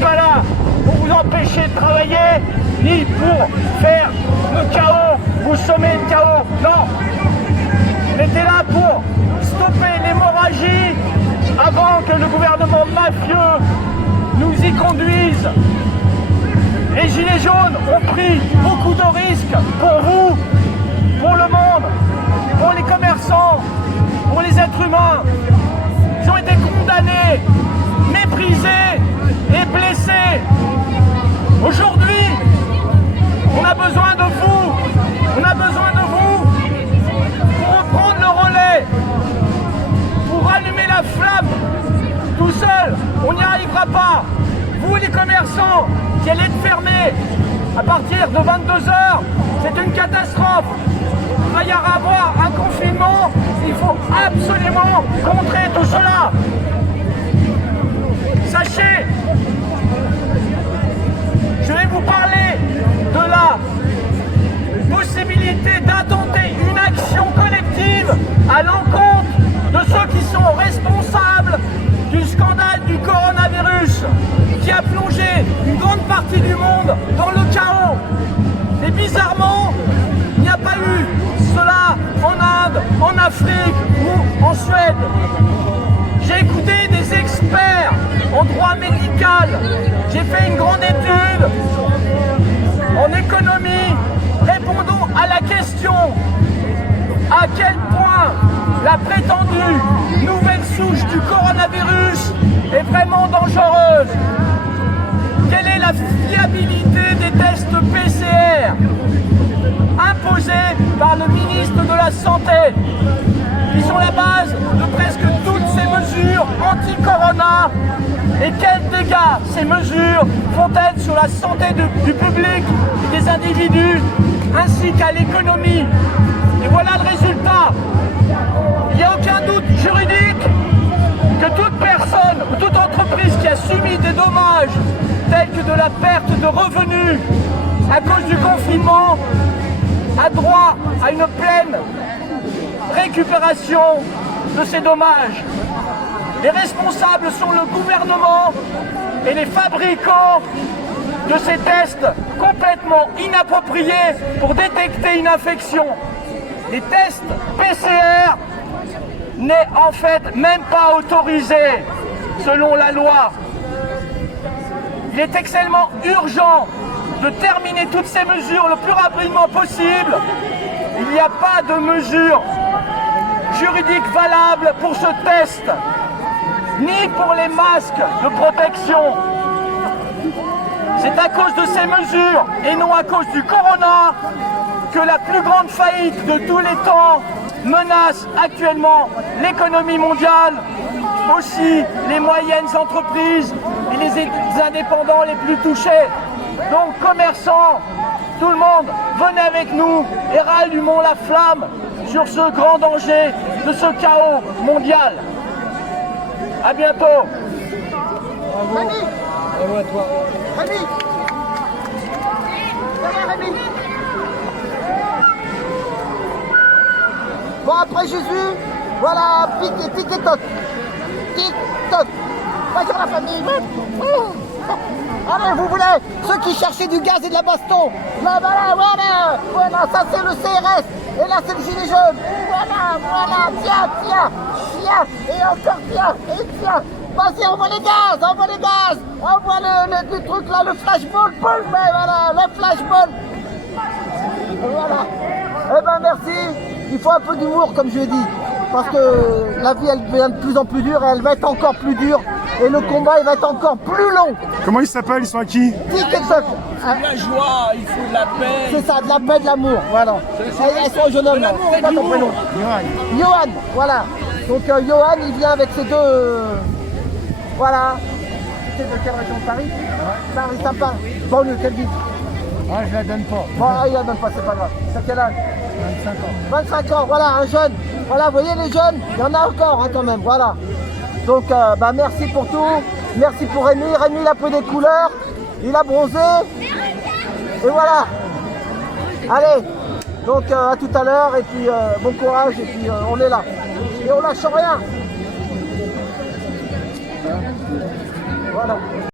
pas là pour vous empêcher de travailler, ni pour faire le chaos, vous sommer le chaos. Non, on était là pour stopper l'hémorragie avant que le gouvernement mafieux nous y conduise. Les Gilets jaunes ont pris beaucoup de risques pour vous, pour le monde, pour les commerçants, pour les êtres humains. Ils ont été condamnés, méprisés et blessés. Aujourd'hui, on a besoin de vous, pour reprendre le relais, pour rallumer la flamme. Tout seul, on n'y arrivera pas. Vous les commerçants qui allez être fermés à partir de 22 h, c'est une catastrophe. Il va y avoir un confinement, il faut absolument contrer tout cela. Sachez, je vais vous parler de la possibilité d'intenter une action collective à l'encontre de ceux qui sont responsables du scandale du coronavirus qui a plongé une grande partie du monde dans le chaos. Et bizarrement, il n'y a pas eu cela en Inde, en Afrique ou en Suède. J'ai écouté des experts en droit médical, j'ai fait une grande étude en économie répondant à la question à quel point la prétendue nouvelle souche du coronavirus est vraiment dangereuse. Quelle est la fiabilité des tests PCR imposés par le ministre de la Santé, qui sont la base de presque toutes ces mesures anti-corona, et quels dégâts ces mesures font-elles sur la santé du public, des individus, ainsi qu'à l'économie. Et voilà le résultat. Il n'y a aucun doute juridique que toute personne ou toute entreprise qui a subi des dommages tels que de la perte de revenus à cause du confinement a droit à une pleine récupération de ces dommages. Les responsables sont le gouvernement et les fabricants de ces tests complètement inappropriés pour détecter une infection. Les tests PCR n'est en fait même pas autorisé selon la loi. Il est extrêmement urgent de terminer toutes ces mesures le plus rapidement possible. Il n'y a pas de mesure juridique valable pour ce test, ni pour les masques de protection. C'est à cause de ces mesures, et non à cause du corona, que la plus grande faillite de tous les temps menace actuellement l'économie mondiale, aussi les moyennes entreprises et les indépendants les plus touchés. Donc commerçants, tout le monde, venez avec nous et rallumons la flamme sur ce grand danger de ce chaos mondial. À bientôt. Rémi. Bravo à toi. Rémi. Rémi. Bon, après Jésus, voilà, tic-toc. Tic-toc. Bonjour la famille. Allez, vous voulez, ceux qui cherchaient du gaz et de la baston, là, voilà, ça c'est le CRS, et là c'est le gilet jaune, voilà, tiens, et encore tiens, vas-y, envoie les gaz, envoie le truc là, le flashball, voilà, le flashball, voilà, eh ben merci, il faut un peu d'humour comme je l'ai dit, parce que la vie elle devient de plus en plus dure, et elle va être encore plus dure, et le combat il va être encore plus long. Comment ils s'appellent? Ils sont à qui? Tic-toc. Il faut de la joie, il faut de la paix. C'est ça, de la paix, de l'amour, voilà. Elles sont jeunes hommes, là. C'est quoi ton prénom? Johan, voilà. Donc Johan, il vient avec ses deux... voilà. Tu sais de quelle région de Paris? Paris, sympa. Banlieue, quelle ville? Ah, je la donne pas. Bon, il la donne pas, c'est pas grave. C'est quel âge? 25 ans. 25 ans, voilà, un jeune. Voilà, vous voyez les jeunes? Il y en a encore, hein, quand même, voilà. Donc, merci pour tout. Merci pour Rémi. Rémi, il a peu des couleurs. Il a bronzé. Et voilà. Allez. Donc, à tout à l'heure. Et puis, bon courage. Et puis, on est là. Et on lâche rien. Voilà.